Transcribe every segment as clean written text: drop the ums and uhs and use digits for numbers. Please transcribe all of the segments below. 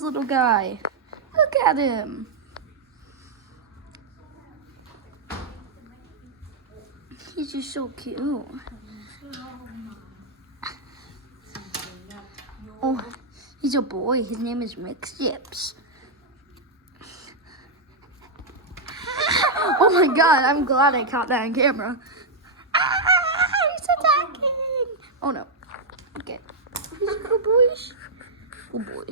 this little guy. Look at him. He's just so cute. Oh, he's a boy. His name is Mix-Chips. Oh my god, I'm glad I caught that on camera. He's attacking. Oh no. Okay. He's a good boy. Good boy.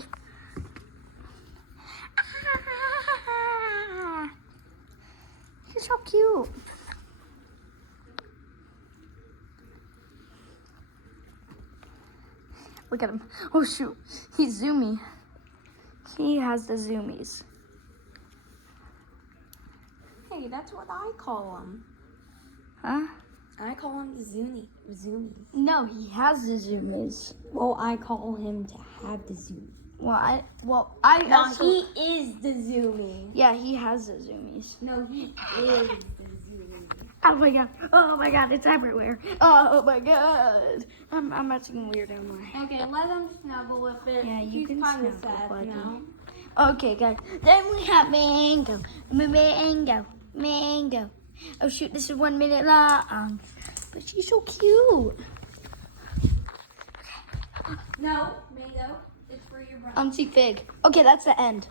He's so cute. Look at him. Oh shoot. He's zoomy. He has the zoomies. Hey, that's what I call them. Huh? I call him Zoomies. No, he has the zoomies. Well, I call him to have the Zoom. No, No, he is the Zoomie. Yeah, he has the zoomies. No, he is the Zoomie. Oh my god. Oh my god, it's everywhere. Oh my god. I'm acting weird, am I? Okay, let him snuggle with it. Yeah, you He's can kind of snuggle, sad buddy. now. Okay, guys. Then we have Mango. Mango. Oh shoot, this is 1 minute long. But she's so cute. No, Mango, it's for your brother. See Fig. Okay, that's the end.